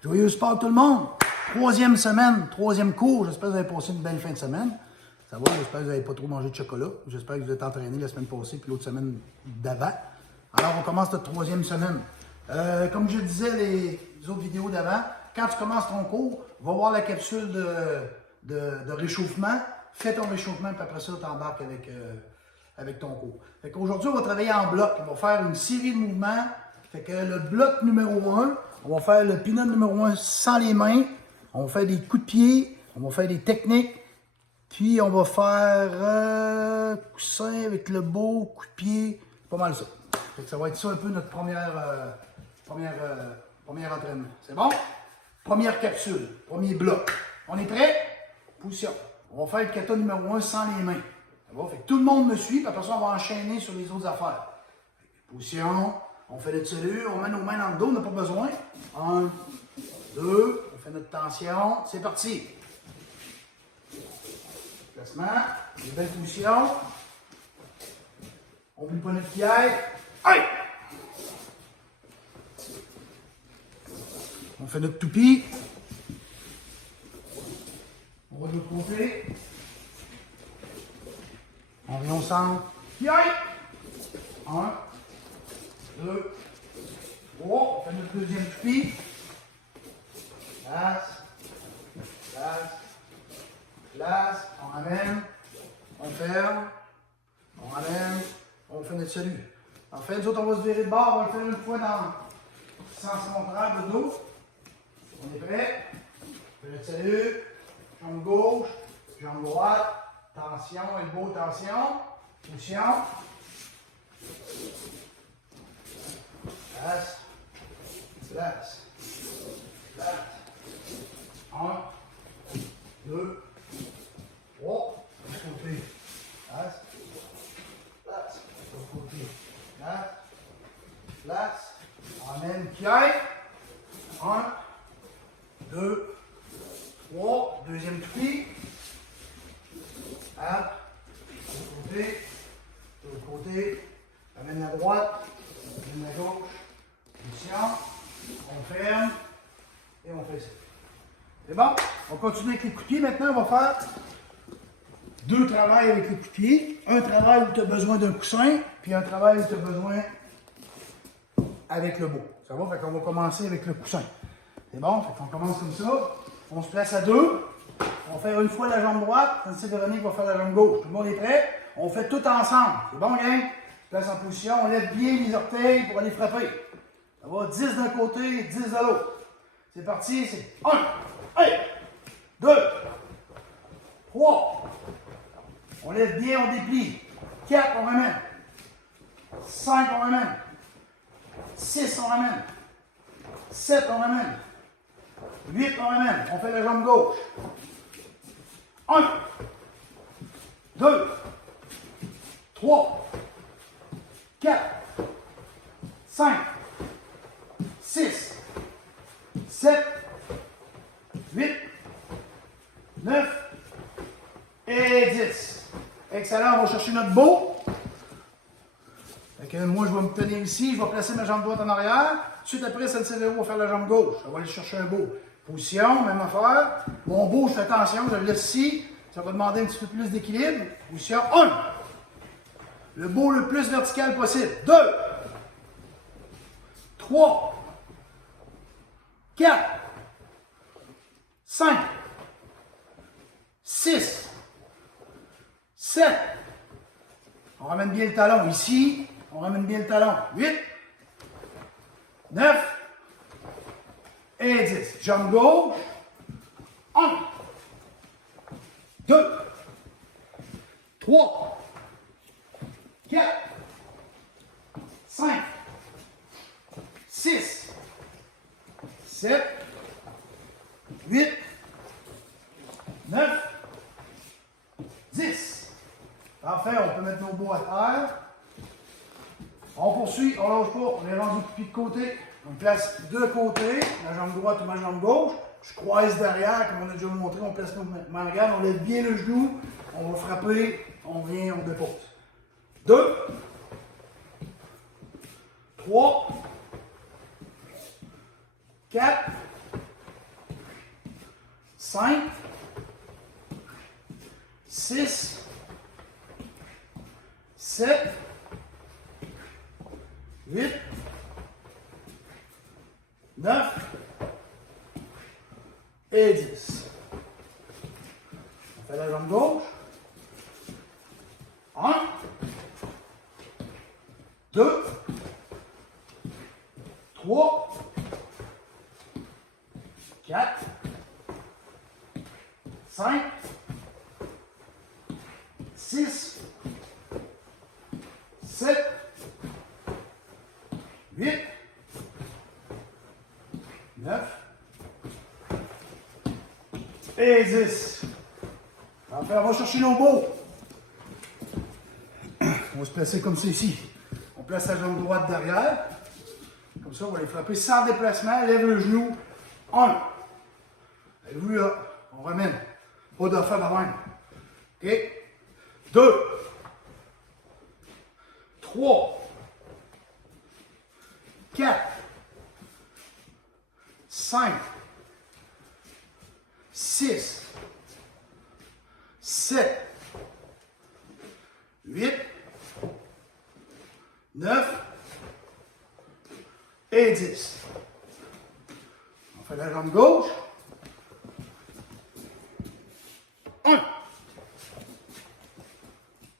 Joyeux sport tout le monde! Troisième semaine, troisième cours. J'espère que vous avez passé une belle fin de semaine. Ça va, j'espère que vous n'avez pas trop mangé de chocolat. J'espère que vous êtes entraîné la semaine passée puis l'autre semaine d'avant. Alors, on commence notre troisième semaine. Comme je disais les autres vidéos d'avant, quand tu commences ton cours, va voir la capsule de réchauffement. Fais ton réchauffement, puis après ça, tu embarques avec ton cours. Fait qu'aujourd'hui, on va travailler en bloc. On va faire une série de mouvements. Fait que le bloc numéro 1, on va faire le pin-up numéro 1 sans les mains. On va faire des coups de pied. On va faire des techniques. Puis on va faire coussin avec le beau, coup de pied. Pas mal ça. Fait que ça va être ça un peu notre premier entraînement. C'est bon? Première capsule, premier bloc. On est prêt? Position. On va faire le kata numéro 1 sans les mains. Ça va? Fait que tout le monde me suit, puis après ça, on va enchaîner sur les autres affaires. Position. On fait notre cellule, on met nos mains dans le dos, on n'a pas besoin. 1, 2, on fait notre tension. C'est parti. Placement, des belles positions. On oublie pas notre pied. Aïe! On fait notre toupie. On va de l'autre côté. On vient au centre. Pied! 1, 2, 3. On fait notre deuxième toupie. Place. Place. Place. On ramène. On ferme. On ramène. On fait notre salut. En fait, nous autres, on va se virer de bord. On va le faire une fois dans le sens contraire de dos. On est prêt? On fait notre salut. Jambe gauche. Jambe droite. Tension. Elbow, tension. Position. Place. Place. Place. 1, 2, 3. De l'autre côté. Place. Place. De l'autre côté. Place. Place. On amène pied. 1, 2, 3. Deuxième toupie. Place. De l'autre côté. De l'autre côté. Amène la droite. Amène la gauche. Position. On ferme. Et on fait ça. C'est bon? On continue avec les coups de pied. Maintenant, on va faire 2 travails avec les coups de pied. Un travail où tu as besoin d'un coussin, puis un travail où tu as besoin avec le beau. Ça va? Fait qu'on va commencer avec le coussin. C'est bon? Fait qu'on commence comme ça. On se place à 2. On va faire une fois la jambe droite, tandis que Véronique va faire la jambe gauche. Tout le monde est prêt? On fait tout ensemble. C'est bon, gang? On se place en position. On lève bien les orteils pour aller frapper. Ça va? 10 d'un côté, 10 de l'autre. C'est parti. C'est 1, 2, 3. On lève bien, on déplie. 4, on ramène. 5, on ramène. 6, on ramène. 7, on ramène. 8, on ramène. On fait la jambe gauche. 1, 2, 3, 4, 5, 6, 7, 8, 9 et 10. Excellent, on va chercher notre beau. Fait que moi, je vais me tenir ici, je vais placer ma jambe droite en arrière. Tout de suite après, Sensei va faire la jambe gauche. On va aller chercher un beau. Position, même affaire. Mon beau, je fais attention, je le laisse ici. Ça va demander un petit peu plus d'équilibre. Position 1. Le beau le plus vertical possible. 2, 3, 4, 5, 6, 7. On ramène bien le talon ici. On ramène bien le talon. 8, 9 et 10. Jambe gauche. 1, 2, 3, 4, 5, 6, 7, 8, 9, 10. Parfait, on peut mettre nos beaux à terre. On poursuit, on lâche pas, on est rendu pied de côté. On place de côté, la jambe droite ou ma jambe gauche. Je croise derrière, comme on a déjà montré, on place nos mains en garde, on lève bien le genou, on va frapper, on vient, on dépose. 2, 3, 4, 5, 6, 7, 8, 9 et 10. On fait la jambe gauche. 1, 2, 3, 4, 5, 6, 7, 8, 9 et 10. On va chercher nos beaux. On va se placer comme ça ici. On place la jambe droite derrière. Comme ça, on va les frapper sans déplacement. Lève le genou. 1. Avez-vous là? On ramène. Pas de faire de même. OK? 2. 3. 4. 5. 6. 7. 8. 9 et 10. On fait la jambe gauche. 1,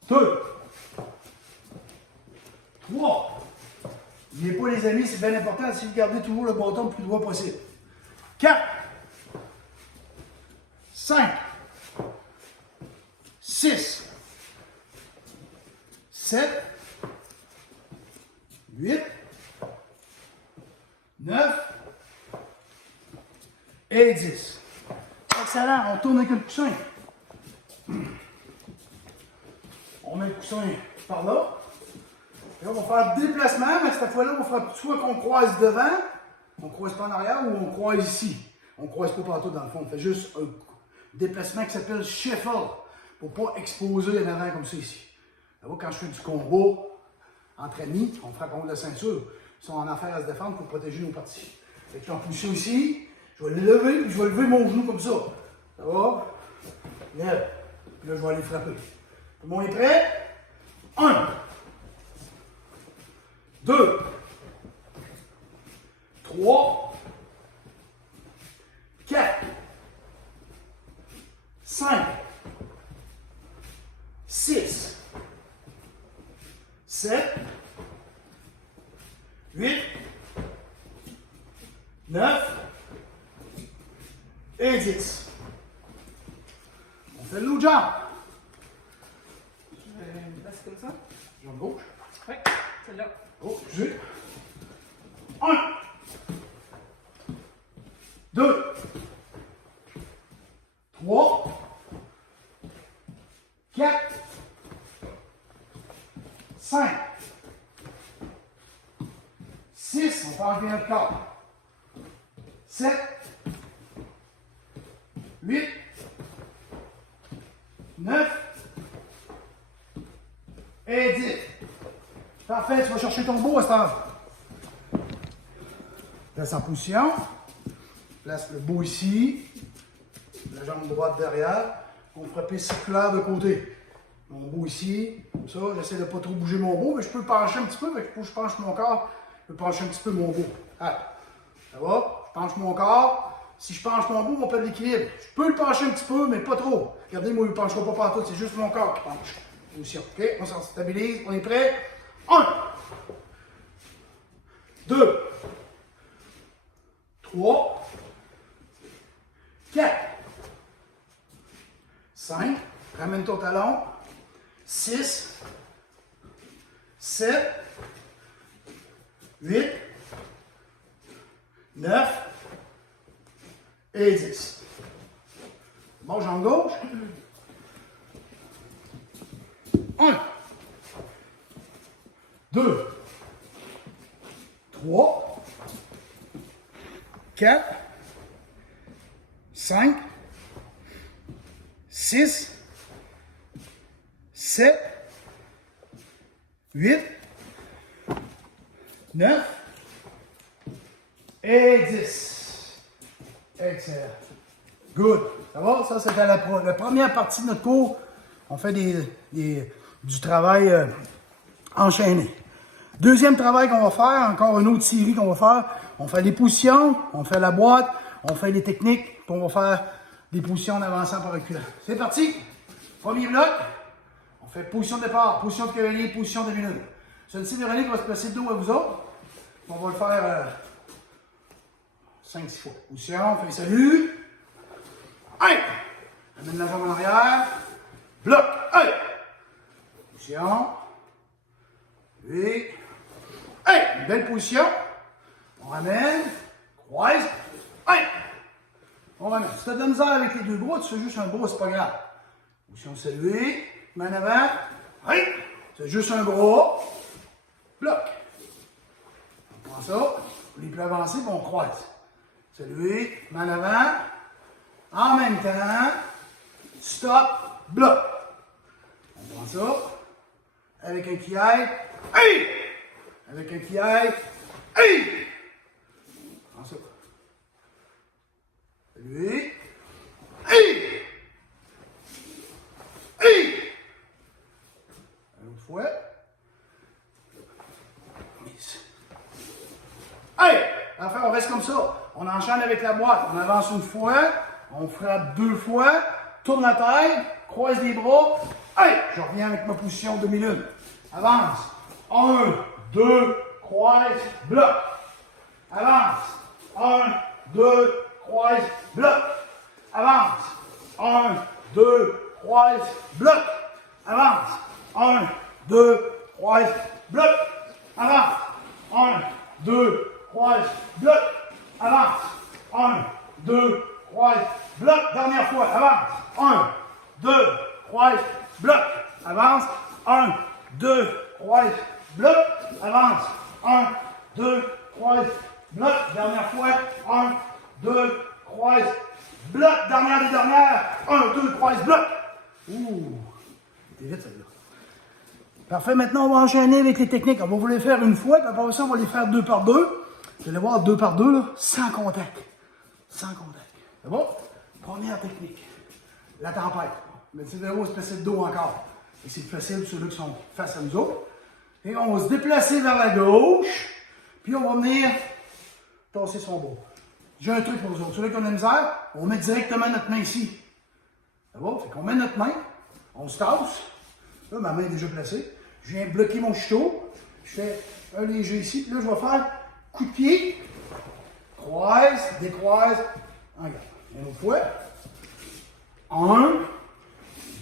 2, 3. N'oubliez pas les amis, c'est bien important si vous gardez toujours le bâton le plus droit possible. 4, 5, 6, 7, 8, 9 et 10. Excellent, on tourne avec le coussin. On met le coussin par là. Et là, on va faire le déplacement, mais cette fois-là, on fera soit qu'on croise devant, on ne croise pas en arrière, ou on croise ici. On ne croise pas partout dans le fond. On fait juste un déplacement qui s'appelle shuffle, pour ne pas exposer en avant comme ça ici. Là, quand je fais du combat entre amis, on frappe contre la ceinture. Ils sont en affaire à se défendre pour protéger nos parties. Fait que je vais en pousser ici, je vais le lever, puis je vais lever mon genou comme ça. Ça va? Lève. Puis là, je vais aller frapper. Tout le monde est prêt? 1, 2, 3, 4, 5, 6, 7, 8, 9 et 10. On fait le low jump. Passe comme ça. Jambe gauche. Oui, celle-là. Oh, excusez. 1, 2, 3, 4, 5, 6, on peut enlever notre corps. 7, 8, 9 et 10. Parfait, tu vas chercher ton beau à cette heure. Place en position. Place le beau ici. La jambe droite derrière. On frapper circulaire de côté. Mon beau ici. Comme ça, j'essaie de ne pas trop bouger mon beau, mais je peux le pencher un petit peu. Fait que je penche mon corps. Je peux pencher un petit peu mon beau. Allez. Ça va? Je penche mon corps. Si je penche mon beau, on perd l'équilibre. Je peux le pencher un petit peu, mais pas trop. Regardez, moi, il ne penchera pas partout. C'est juste mon corps qui penche. Position. OK? On s'en stabilise. On est prêt? 1, 2, 3, 4, 5, ramène ton talon, 6, 7, 8, 9 et 10. Bon, jambe gauche. 1, 2, 3, 4, 5, 6, 7, 8, 9 et 10. Excellent. Good. Ça va? Ça, c'était la première partie de notre cours. On fait du travail enchaîné. Deuxième travail qu'on va faire, encore une autre série qu'on va faire. On fait les positions, on fait la boîte, on fait les techniques, puis on va faire des positions en avançant par reculant. C'est parti. Premier bloc. On fait position de départ, position de cavalier, position de minute. Celui-ci, Véronique va se placer de dos à vous autres. On va le faire 5-6 fois. Position, on fait salut. Hey! Amène la jambe en arrière. Bloc. Hey! Position. Et. Hey! Une belle position. On ramène. Croise. Hey! On ramène. Si tu as de la misère avec les deux bras, tu fais juste un bras, c'est pas grave. Position saluée. Main en avant. Hey! C'est juste un bras. Bloc. On prend ça. On est plus avancé, puis on croise. Saluer. Main en avant. En même temps. Stop. Bloc. On prend ça. Avec un qui aide. Hey! Avec un qui aide. Hey! On prend ça. Saluer. Hey! Hey! Une autre fois. Hey! Enfin, on reste comme ça. On enchaîne avec la boîte. On avance une fois. On frappe 2 fois. Tourne la tête. Croise les bras. Hey! Je reviens avec ma position 2 minutes. Avance. 1, 2, croise, bloc. Avance. 1, 2, croise, bloc. Avance. 1, 2, croise, bloc. Avance. 1, 2, croise, bloc. Avance. 1, 2, croise, bloc. Avance. 1, 2, croise, bloc. Dernière fois. Avance. 1, 2, croise, bloc. Avance. 1, 2, croise, bloc. Avance. 1, 2, croise, bloc. Dernière fois. 1, 2, croise, bloc. Dernière des dernières. 1, 2, croise, bloc. Ouh. C'était vite celle-là. Parfait. Maintenant, on va enchaîner avec les techniques. On va vous les faire une fois, puis après ça, on va les faire 2 par 2. Vous allez voir 2 par 2, là, sans contact. Sans contact. C'est bon? Première technique. La tempête. Le petit verrou se placer de dos encore. Et c'est facile pour ceux-là qui sont face à nous autres. Et on va se déplacer vers la gauche. Puis on va venir tasser son bras. J'ai un truc pour vous autres. Ceux-là qui ont de la misère, on met directement notre main ici. C'est bon? Fait qu'on met notre main, on se tasse. Là, ma main est déjà placée. Je viens bloquer mon chitot. Je fais un léger ici. Puis là, je vais faire coup de pied. Croise, décroise. Regarde. Une autre fois. 1,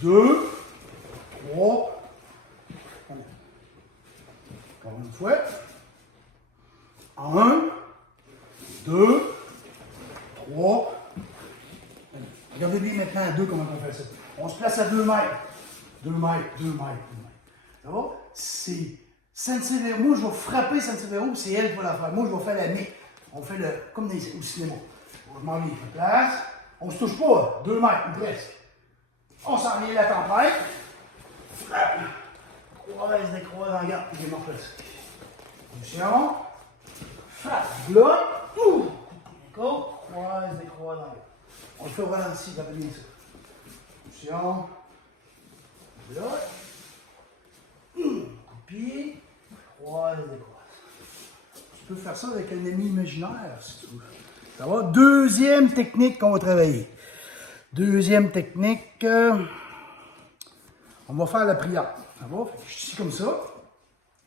2, 3. Encore une fois. 1, 2, 3. Regardez bien maintenant à 2 comment on fait ça. On se place à 2 mètres. 2 mètres, 2 mètres, 2 mètres. Ça va? C'est Saint-Sévérou. Moi, je vais frapper Saint-Sévérou, c'est elle qui va la faire. Moi, je vais faire la nique. On fait comme au cinéma. Je m'en vais, je me place. On se touche pas, 2 mètres ou presque. On s'en vient la tempête. Frappe. Croise, décroise, regarde, j'ai m'en place. Position. Frappe, bloc. D'accord? Croise, décroise, regarde. On le fait au ralenti, regardez bien ça. Position. Bloc. Coup de pied. Croise, décroise. Tu peux faire ça avec un ami imaginaire, si tu veux. Ça va? Deuxième technique qu'on va travailler. Deuxième technique, on va faire la prière. Ça va? Je suis comme ça.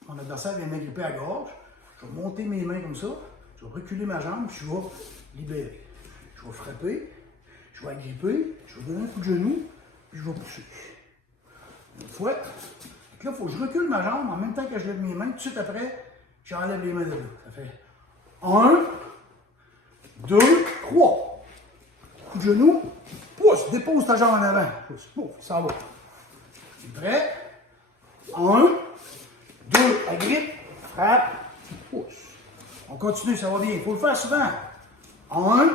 Mon adversaire vient m'agripper à la gorge. Je vais monter mes mains comme ça. Je vais reculer ma jambe, puis je vais libérer. Je vais frapper. Je vais agripper. Je vais donner un coup de genou, puis je vais pousser. Une fois. Donc là, il faut que je recule ma jambe en même temps que je lève mes mains. Tout de suite après, j'enlève les mains de là. Ça fait 1, 2, 3. Coup de genou. Pousse. Dépose ta jambe en avant. Pousse. Pousse. Ça va. Prêt? 1, 2, agrippe. Frappe. Pousse. On continue, ça va bien. Il faut le faire souvent. 1,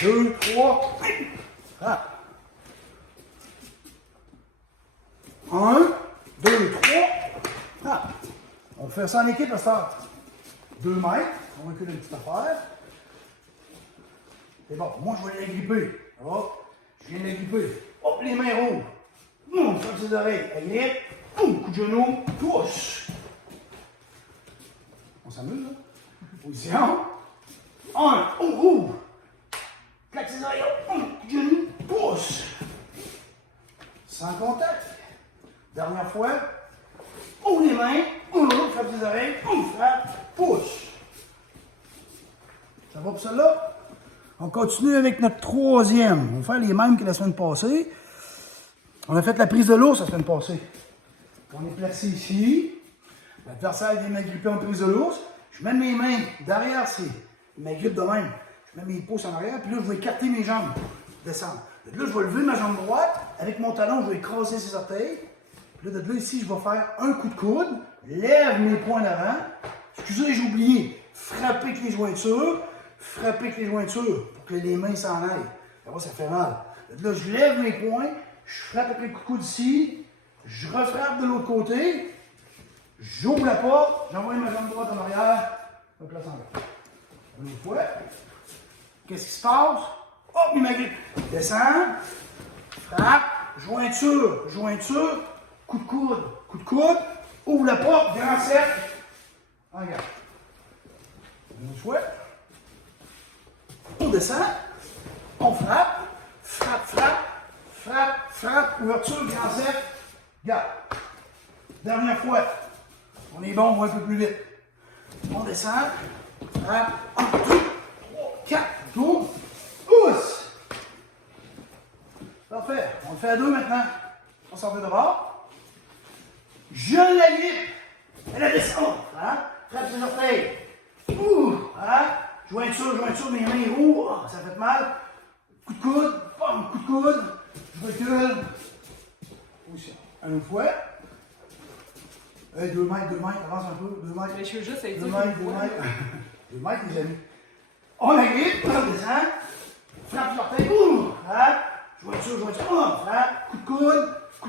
2, 3. Frappe. 1, 2, 3. Frappe. On fait ça en équipe à ça. 2 mètres. On recule une petite affaire. C'est bon. Moi, je vais l'agripper. Hop, je viens de l'agriper. Hop, les mains rouges. Frappe ses oreilles. Agrippe. Coup de genou. Push. On s'amuse, là. Position. 1. Ouvre. Claque ses oreilles. Coup de genou. Push. Sans contact. Dernière fois. Ouvre les mains. Frappe ses oreilles. Frappe. Push. Ça va pour celle-là? On continue avec notre troisième. On va faire les mêmes que la semaine passée. On a fait la prise de l'ours la semaine passée. On est placé ici. L'adversaire vient m'agripper en prise de l'ours. Je mets mes mains derrière, il m'agrippe de même. Je mets mes pouces en arrière, puis là, je vais écarter mes jambes. Descendre. Là, je vais lever ma jambe droite. Avec mon talon, je vais écraser ses orteils. Puis là, de là, ici, je vais faire un coup de coude. Lève mes poings d'avant. Excusez, j'ai oublié. Frapper avec les jointures. Frapper avec les jointures pour que les mains s'en aillent. Là, ça fait mal. Là, je lève mes poings, je frappe avec le coup de coude ici, je refrappe de l'autre côté, j'ouvre la porte, j'envoie ma jambe droite en arrière, je me place en bas. Une autre fois. Qu'est-ce qui se passe? Hop, il m'agrippe. Descends, frappe, jointure, jointure, coup de coude, ouvre la porte, grand cercle, en garde. Une autre fois. On descend, on frappe, frappe, ouverture, grand cercle, garde. Dernière fois, on est bon, on va un peu plus vite. On descend, frappe, 1, 2, 3, 4, tourne, pousse. Parfait, on le fait à deux maintenant. On s'en fait de bord. Je l'agrippe, elle descend, hein? Frappe ses orteils. Hein? Jointure, mes mains rouges, ça fait mal. Coup de coude, bam, coup de coude, je recule. Position. Une autre fois. Hey, 2 mètres, avance un peu, 2 mètres. Mais je veux juste être 2 mètres, 2 mètres. 2 mètres, les amis. On agrippe, on descend. Frappe l'orteil, hein? Jointure, frappe, coup de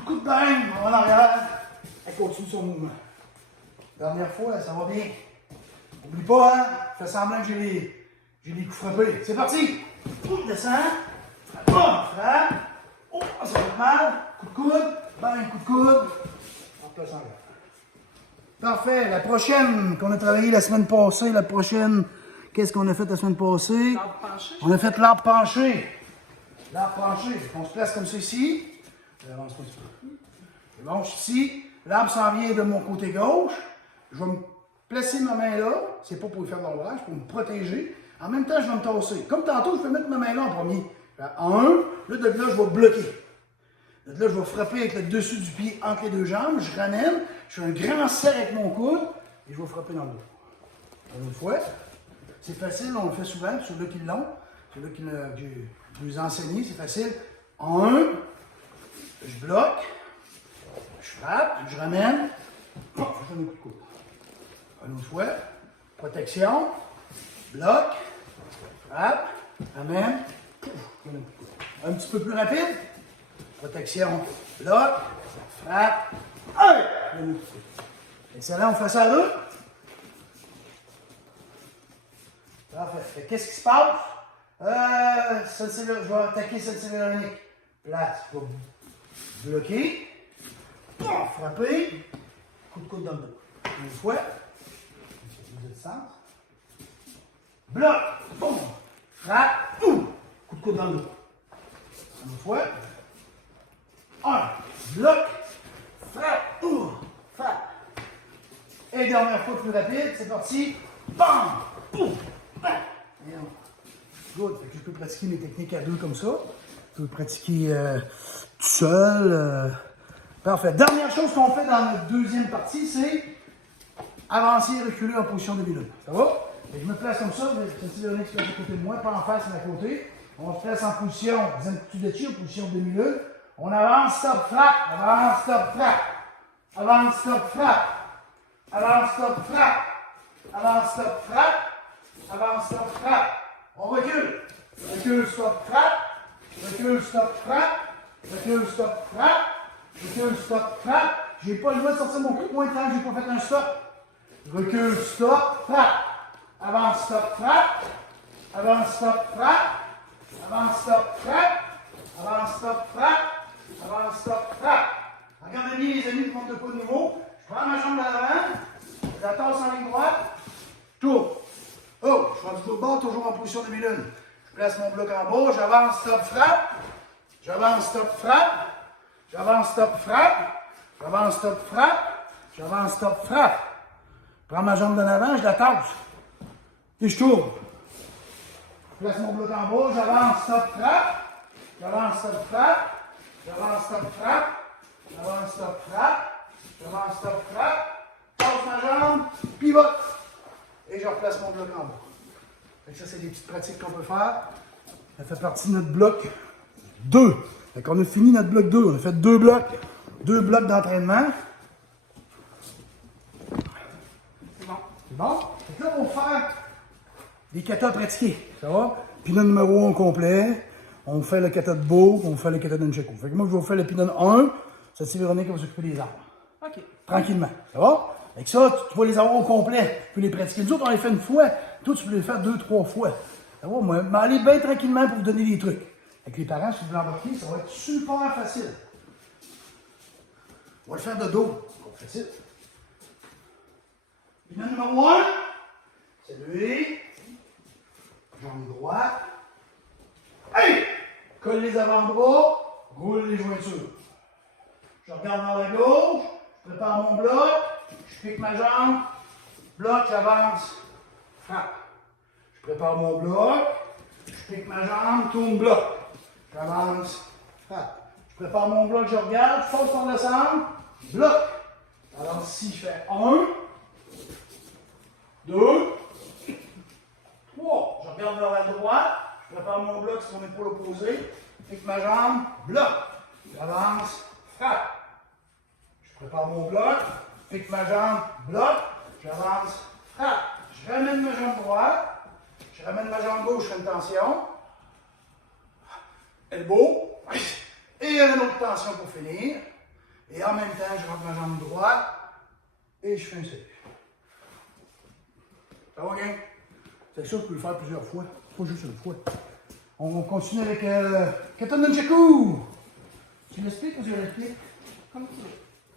coude, bang, en arrière. Elle continue son mouvement. Dernière fois, ça va bien. N'oublie pas, hein? Fais semblant que j'ai les coups frappés. C'est parti! Descends. Frappe. Oh, ça fait mal. Coup de coude. Bang, coup de coude. En place en l'air. Parfait. La prochaine qu'on a travaillé la semaine passée, qu'est-ce qu'on a fait la semaine passée? L'arbre penché. On a fait l'arbre penché. L'arbre penché. On se place comme ceci. Avance pas un petit peu. C'est bon, je suis ici. L'arbre s'en vient de mon côté gauche. Je vais me placer ma main là. C'est pas pour lui faire de l'ombrage, pour me protéger. En même temps, je vais me tasser. Comme tantôt, je peux mettre ma main là en premier. En 1, là, de là, je vais bloquer. De là, je vais frapper avec le dessus du pied entre les deux jambes. Je ramène. Je fais un grand serre avec mon coude. Et je vais frapper dans le dos. Une autre fois. C'est facile, on le fait souvent. Ceux-là qui l'ont. Ceux-là que je vous ai enseigné, c'est facile. En 1, je bloque. Je frappe. Je ramène. Je fais un coup de coude. Une autre fois. Protection. Bloc. Frappe. Ramène. Un petit peu plus rapide. Protection. Bloc. Frappe. Excellent, on fait ça à deux. Parfait. Qu'est-ce qui se passe? Je vais attaquer cette Véronique. Place. Je vais bloquer. Frapper. Coup de coude dans le dos. Une fois. De distance. Bloc. Boum. Frappe. Coup de coude dans le dos. Une fois. 1. Bloc. Frappe. Frappe. Et dernière fois plus rapide. C'est parti. Bam. Boum. Bam. Good. Je peux pratiquer mes techniques à deux comme ça. Je peux pratiquer tout seul. Parfait. Dernière chose qu'on fait dans notre deuxième partie, c'est avancer et reculer en position demi-lune. Ça va? Et je me place comme ça, celle-ci de Véronique se place à côté de moi, pas en face, mais à côté. On se place en position Zenkutu-Dechi, en position demi-lune. On avance, stop, frappe. Avance, stop, frappe. Avance, stop, frappe. Avance, stop, frappe. Avance, stop, frappe. Avance, stop, frappe. On recule. Recule, stop, frappe. Recule, stop, frappe. Recule, stop, frappe. Recule, stop, frappe. J'ai pas le droit de sortir mon coup de poing tant que j'ai pas fait un stop. Recule, stop, frappe. Avance, stop, frappe. Avance, stop, frappe. Avance, stop, frappe. Avance, stop, frappe. Avance, stop, frappe. Regardez bien les amis, je monte de pas de nouveau. Je prends ma jambe de l'avant. Je la tasse en ligne droite. Je tourne. Oh, je fais du bord, toujours en position de demi-lune. Je place mon bloc en bas. J'avance, stop, frappe. J'avance, stop, frappe. J'avance, stop, frappe. J'avance, stop, frappe. J'avance, stop, frappe. Je prends ma jambe de l'avant, je la tasse. Et je tourne. Je place mon bloc en bas, j'avance, stop, frappe. J'avance, stop, frappe. J'avance, stop, frappe. J'avance, stop, frappe. J'avance, stop, frappe. Passe ma jambe, pivote. Et je replace mon bloc en bas. Donc ça, c'est des petites pratiques qu'on peut faire. Ça fait partie de notre bloc 2. Donc on a fini notre bloc 2. On a fait 2 blocs. 2 blocs d'entraînement. C'est bon. C'est bon? Donc là, on va faire des katas pratiqués. Ça va? Pinon numéro 1 au complet. On fait le kata de Bo, on fait le kata de Nunchaku. Fait que moi, je vais vous faire le pinon 1. Ça, c'est Véronique qui va s'occuper des armes. OK. Tranquillement. Ça va? Avec ça, tu vas les avoir au complet. Tu peux les pratiquer. Nous autres, on les fait une fois. Toi, tu peux les faire 2-3 fois. Ça va? Moi, mais allez bien tranquillement pour vous donner des trucs. Avec les parents, si vous l'embarquez, ça va être super facile. On va le faire de dos. C'est facile. Pinon numéro 1. C'est lui. Jambe droite. Hey! Colle les avant-bras. Roule les jointures. Je regarde vers la gauche. Je prépare mon bloc. Je pique ma jambe. Bloc, j'avance. Frappe. Je prépare mon bloc. Je pique ma jambe. Tourne bloc. J'avance. Frappe. Je prépare mon bloc. Je regarde. Je passe par le centre. Bloc. Alors si je fais 1, 2, 3. Je regarde vers la droite. Je prépare mon bloc sur mon épaule opposée. Je pique ma jambe. Bloc. J'avance. Frappe. Je prépare mon bloc. Je pique ma jambe. Bloc. J'avance. Frappe. Je ramène ma jambe droite. Je ramène ma jambe gauche. Je fais une tension. Elbow. Et une autre tension pour finir. Et en même temps, je rentre ma jambe droite. Et je fais un salut. Ça va bien? C'est sûr que tu peux le faire plusieurs fois. Pas juste une fois. On continue avec Kata Nunchaku. Tu l'expliques ou je l'explique? Comme tu veux.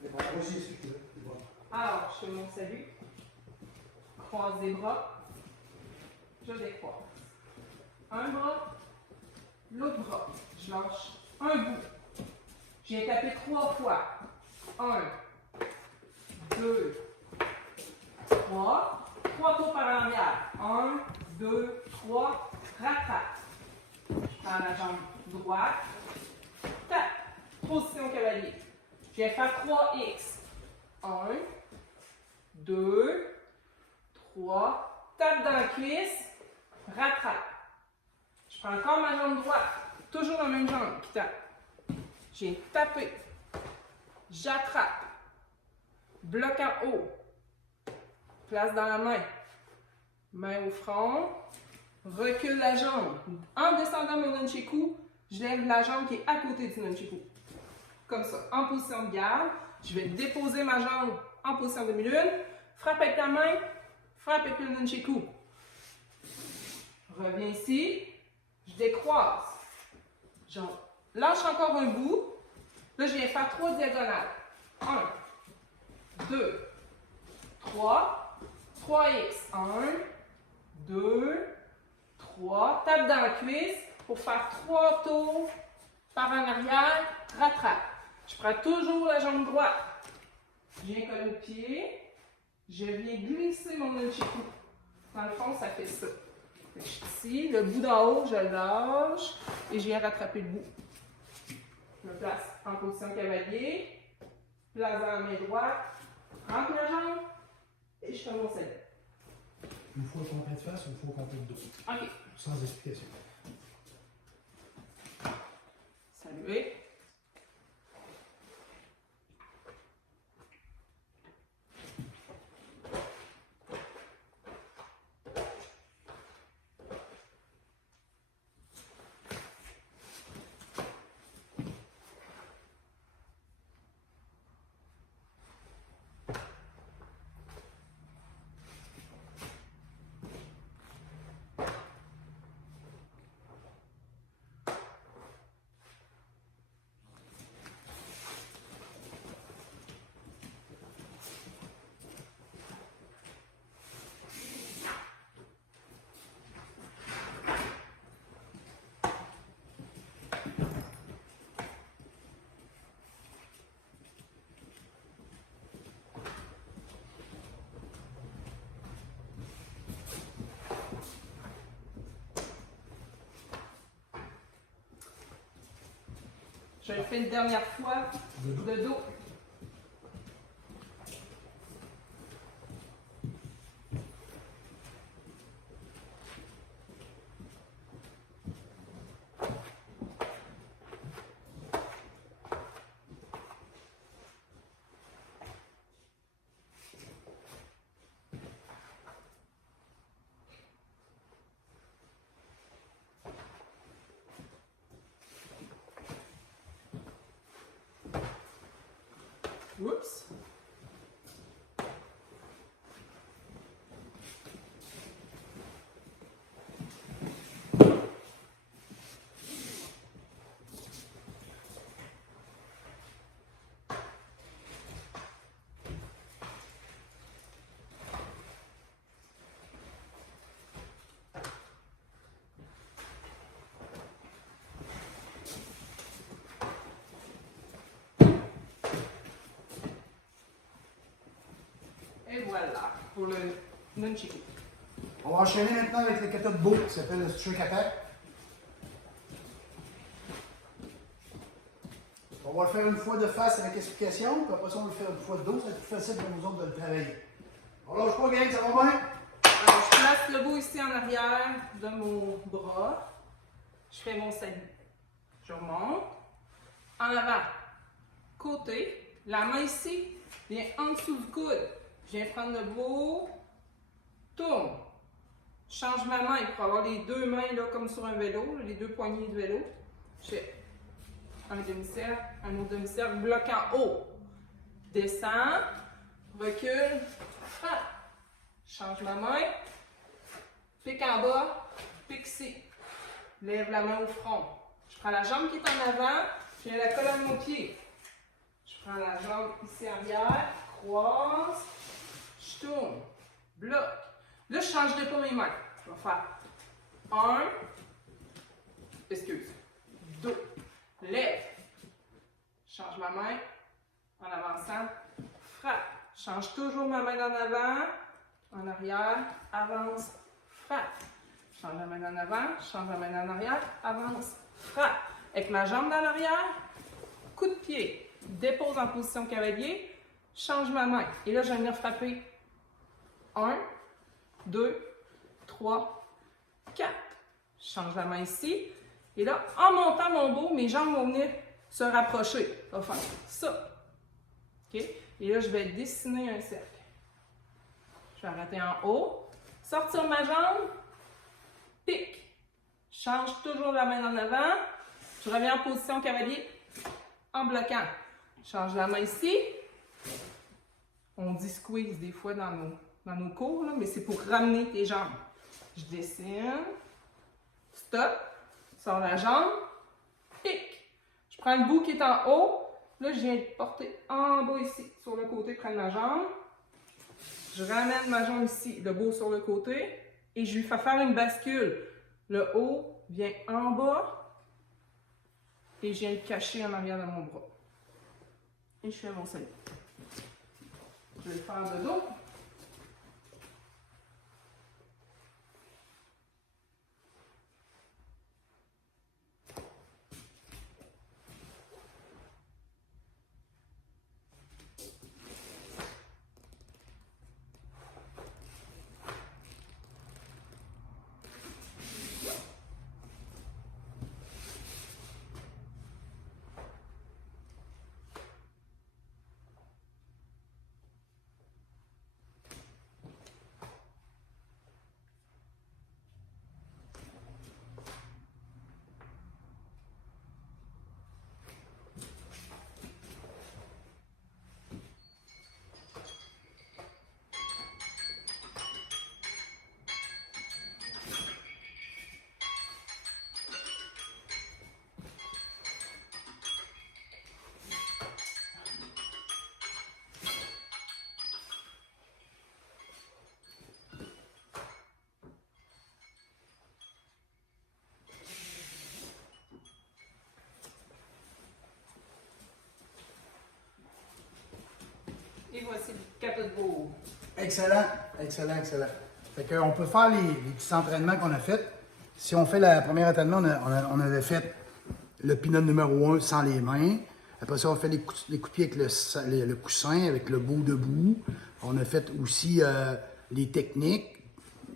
C'est bon, moi aussi, si tu veux. C'est bon. Alors, je fais mon salut. Croise les bras. Je décroise. Un bras. L'autre bras. Je lâche un bout. J'ai tapé 3 fois. 1, 2, 3. 3 tours par l'arrière. 1, 2, 3. Rattrape. Je prends la jambe droite. Tape. Position cavalier. Je vais faire 3X. 1, 2, 3. Tape dans la cuisse. Rattrape. Je prends encore ma jambe droite. Toujours la même jambe qui tape. J'ai tapé. J'attrape. Bloc en haut. Place dans la main. Main au front. Recule la jambe. En descendant mon nunchaku, je lève la jambe qui est à côté du nunchaku. Comme ça, en position de garde. Je vais déposer ma jambe en position de demi-lune. Frappe avec la main. Frappe avec le nunchaku. Reviens ici. Je décroise. Je lâche encore un bout. Là, je viens faire 3 diagonales. 1, 2, 3. 3X. 1, 2, 3. Tape dans la cuisse pour faire 3 tours par en arrière. Rattrape. Je prends toujours la jambe droite. Je viens coller le pied. Je viens glisser mon nunchaku. Dans le fond, ça fait ça. Je suis ici. Le bout d'en haut, je lâche et je viens rattraper le bout. Je me place en position cavalier. Place dans la main droite. Rentre la jambe et je fais mon salut. Une fois qu'on de face, une fois qu'on de dos. OK. Sans explication. Saluer. Je le fais une dernière fois de dos. Oups. Et voilà pour le nunchaku. On va enchaîner maintenant avec le kata de dos qui s'appelle le Strict Attack. On va le faire une fois de face avec explication, puis après ça, on va le faire une fois de dos. Ça va être plus facile pour nous autres de le travailler. On lâche pas, gang, ça va bien? Alors, je place le bout ici en arrière de mon bras. Je fais mon salut. Je remonte. En avant. Côté. La main ici vient en dessous du coude. Je viens prendre le bout. Tourne. Change ma main pour avoir les deux mains là, comme sur un vélo, les deux poignées de vélo. Je fais un demi-cercle, un autre demi-cercle, bloc en haut. Descends. Recule. Frappe. Change ma main. Pique en bas. Pique ici. Lève la main au front. Je prends la jambe qui est en avant. Je viens la coller à mon pied. Je prends la jambe ici arrière. Croise. Je tourne. Bloc. Là, je change de pas mes mains. Je vais faire 1. Excuse. 2. Lève. Change ma main. En avançant. Frappe. Change toujours ma main en avant. En arrière. Avance. Frappe. Change la main en avant, change la main en arrière, avance, frappe. Avec ma jambe dans l'arrière, coup de pied, dépose en position cavalier, change ma main. Et là, je vais venir frapper 1, 2, 3, 4. Change la main ici. Et là, en montant mon dos, mes jambes vont venir se rapprocher. Je vais faire ça. OK? Et là, je vais dessiner un cercle. Je vais arrêter en haut, sortir ma jambe. Pique. Change toujours la main en avant. Je reviens en position cavalier en bloquant. Change la main ici. On dit squeeze des fois dans nos cours, là, mais c'est pour ramener tes jambes. Je dessine. Stop. Sors la jambe. Pique. Je prends le bout qui est en haut. Là, je viens porter en bas ici, sur le côté, prendre ma jambe. Je ramène ma jambe ici, le bout sur le côté. Et je lui fais faire une bascule. Le haut vient en bas et je viens le cacher en arrière de mon bras. Et je fais mon salut. Je vais le faire de dos. Et voici le kata de bourre. Excellent, excellent, excellent. Fait qu'on peut faire les petits entraînements qu'on a faits. Si on fait le premier entraînement, on avait fait le pin-up numéro 1 sans les mains. Après ça, on fait les coups de pied avec le coussin, avec le beau debout. On a fait aussi les techniques,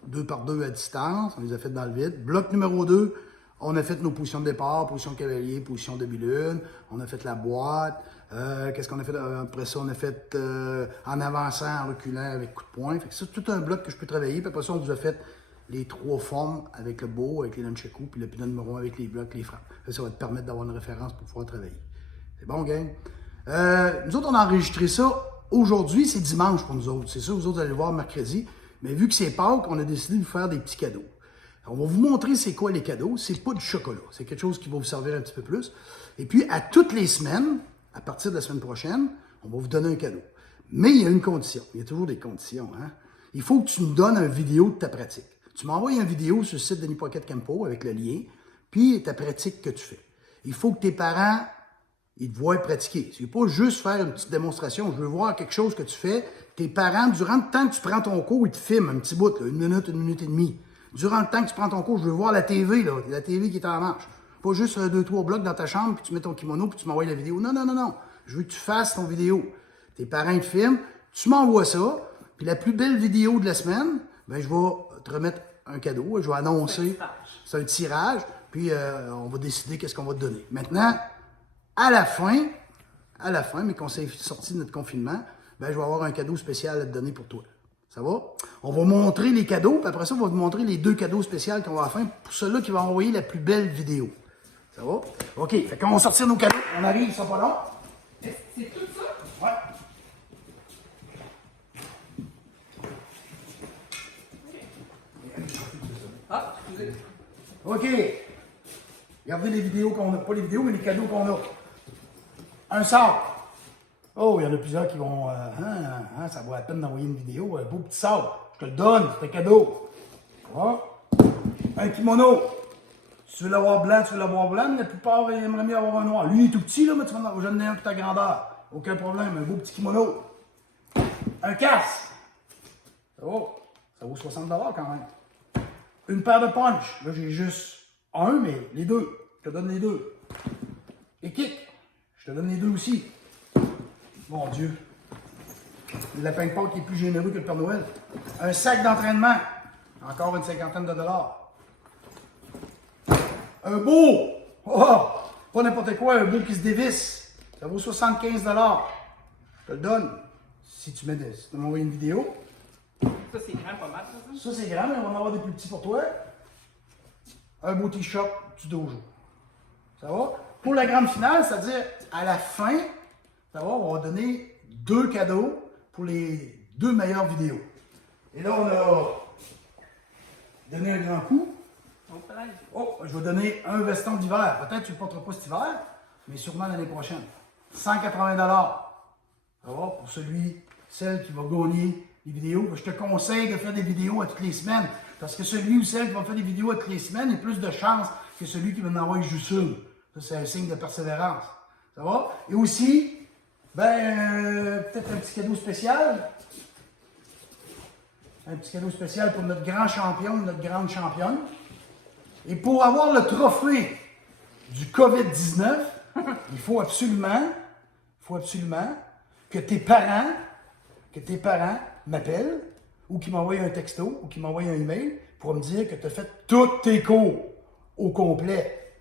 2 par 2 à distance. On les a fait dans le vide. Bloc numéro 2, on a fait nos positions de départ, position cavalier, position de bilune. On a fait la boîte. Qu'est-ce qu'on a fait après ça? On a fait en avançant, en reculant avec coup de poing. Fait que c'est tout un bloc que je peux travailler. Puis après ça, on vous a fait les 3 formes avec le beau, avec les nunchakus, puis le pin numéro 1 avec les blocs, les frappes. Ça va te permettre d'avoir une référence pour pouvoir travailler. C'est bon, gang? Nous autres, on a enregistré ça aujourd'hui, c'est dimanche pour nous autres. C'est sûr, vous autres, vous allez le voir mercredi. Mais vu que c'est Pâques, on a décidé de vous faire des petits cadeaux. On va vous montrer c'est quoi les cadeaux. C'est pas du chocolat. C'est quelque chose qui va vous servir un petit peu plus. Et puis, à toutes les semaines, à partir de la semaine prochaine, on va vous donner un cadeau. Mais il y a une condition. Il y a toujours des conditions. Hein? Il faut que tu nous donnes une vidéo de ta pratique. Tu m'envoies une vidéo sur le site de Denis Pocket Campo avec le lien, puis ta pratique que tu fais. Il faut que tes parents, ils te voient pratiquer. C'est pas juste faire une petite démonstration. Je veux voir quelque chose que tu fais. Tes parents, durant le temps que tu prends ton cours, ils te filment un petit bout, là, 1 minute et demie. Durant le temps que tu prends ton cours, je veux voir la TV, là, la TV qui est en marche. Pas juste 2-3 blocs dans ta chambre, puis tu mets ton kimono, puis tu m'envoies la vidéo. Non, non, non, non. Je veux que tu fasses ton vidéo. Tes parents te filment, tu m'envoies ça, puis la plus belle vidéo de la semaine, ben je vais te remettre un cadeau. Je vais annoncer. C'est un tirage, puis on va décider qu'est-ce qu'on va te donner. Maintenant, à la fin, mais qu'on s'est sorti de notre confinement, ben je vais avoir un cadeau spécial à te donner pour toi. Ça va? On va montrer les cadeaux, puis après ça, on va vous montrer les 2 cadeaux spéciaux qu'on va à la fin pour ceux-là qui vont envoyer la plus belle vidéo. Ça va? OK. Fait qu'on va sortir nos cadeaux. On arrive, ils sont pas longs. C'est tout ça? Ouais. Ah, excusez. OK. Regardez les vidéos qu'on a. Pas les vidéos, mais les cadeaux qu'on a. Un sabre. Oh, il y en a plusieurs qui vont. Ça vaut la peine d'envoyer une vidéo. Un beau petit sabre. Je te le donne, c'est un cadeau. Ah. Un kimono. Si tu veux l'avoir blanc, tu veux l'avoir blanc, mais la plupart aimeraient mieux avoir un noir. Lui, il est tout petit, là, mais tu vas en donner un pour ta grandeur. Aucun problème. Un beau petit kimono. Un casque. Oh, ça vaut 60 $ quand même. Une paire de punch. Là, j'ai juste un, mais les 2. Je te donne les 2. Et kick. Je te donne les 2 aussi. Mon Dieu. Le lapin de Pâques qui est plus généreux que le Père Noël. Un sac d'entraînement. Encore une 50aine de $. Un beau. Oh, pas n'importe quoi. Un beau qui se dévisse. Ça vaut 75 $. Je te le donne. Si tu m'envoies une vidéo. Ça, c'est grand, pas mal, ça. Ça, c'est grand, mais on va en avoir des plus petits pour toi. Un beau t-shirt du dojo. Ça va? Pour la grande finale, c'est-à-dire à la fin, ça va, on va donner 2 cadeaux pour les 2 meilleures vidéos. Et là, on a donné un grand coup. Oh, je vais donner un veston d'hiver. Peut-être que tu ne le porteras pas cet hiver, mais sûrement l'année prochaine. 180 $. Ça va? Pour celle qui va gagner les vidéos. Je te conseille de faire des vidéos à toutes les semaines. Parce que celui ou celle qui va faire des vidéos à toutes les semaines a plus de chance que celui qui va en avoir juste une. Ça, c'est un signe de persévérance. Ça va? Et aussi, peut-être un petit cadeau spécial. Un petit cadeau spécial pour notre grand champion, notre grande championne. Et pour avoir le trophée du COVID-19, il faut absolument que tes parents m'appellent ou qu'ils m'envoient un texto ou qu'ils m'envoient un email pour me dire que tu as fait tous tes cours au complet.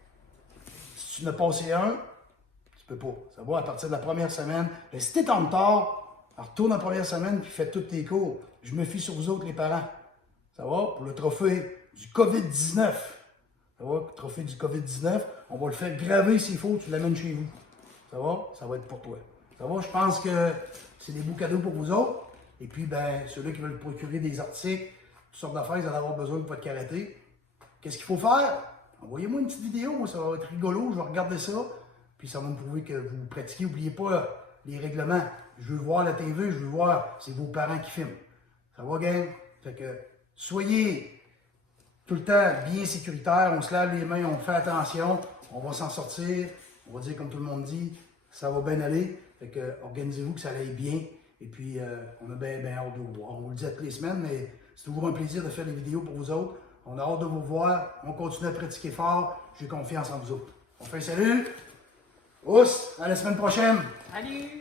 Si tu n'as passé un, tu peux pas. Ça va à partir de la première semaine. Mais si tu es en retard, retourne la première semaine puis fais tous tes cours. Je me fie sur vous autres, les parents. Ça va? Pour le trophée du COVID-19. Ça va? Le trophée du COVID-19, on va le faire graver s'il faut, tu l'amènes chez vous. Ça va? Ça va être pour toi. Ça va? Je pense que c'est des beaux cadeaux pour vous autres. Et puis, ceux-là qui veulent procurer des articles, toutes sortes d'affaires, ils vont avoir besoin de pas de karaté. Qu'est-ce qu'il faut faire? Envoyez-moi une petite vidéo, moi, ça va être rigolo, je vais regarder ça. Puis ça va me prouver que vous pratiquez. N'oubliez pas les règlements. Je veux voir la TV, je veux voir, c'est vos parents qui filment. Ça va, gang? Fait que soyez tout le temps bien sécuritaire, on se lave les mains, on fait attention, on va s'en sortir, on va dire comme tout le monde dit, ça va bien aller. Fait que organisez-vous que ça aille bien. Et puis, on a bien hâte de vous voir. On vous le dit à toutes les semaines, mais c'est toujours un plaisir de faire des vidéos pour vous autres. On a hâte de vous voir. On continue à pratiquer fort. J'ai confiance en vous autres. On fait salut. Ous, à la semaine prochaine. Salut!